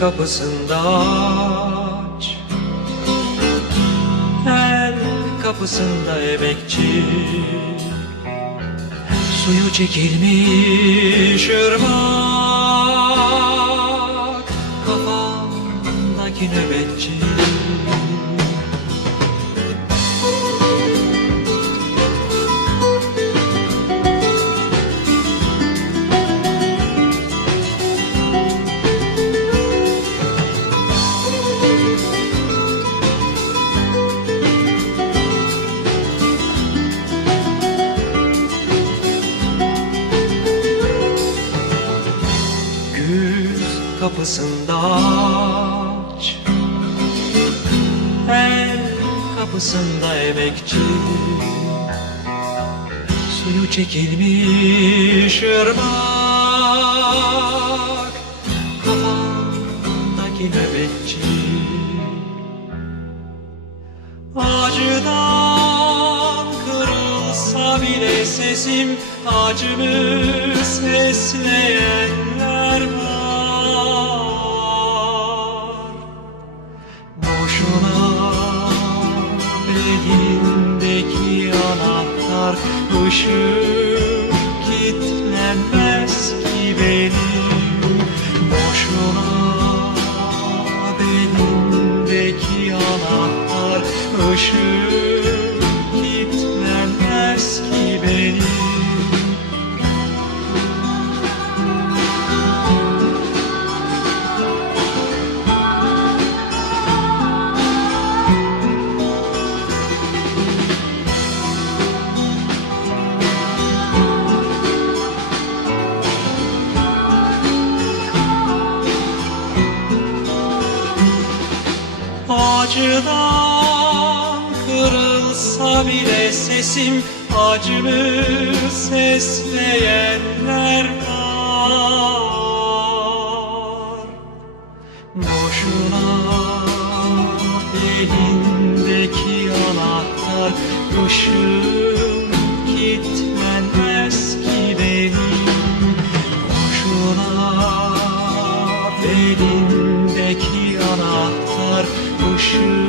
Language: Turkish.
kapısında aç. El kapısında emekçi. Suyu çekilmiş ırmak. Kafamdaki nöbetçi kapısında aç. El kapısında emekçi. Suyu çekilmiş ırmak. Kafamdaki nöbetçi. Acıdan kırılsa bile sesim Acımı sesleyenler var ki benim. Boşuna belindeki anahtar ışık Acıdan kırılsa bile sesim Acımı sesleyenler var. Boşuna elindeki anahtar Işığım anahtar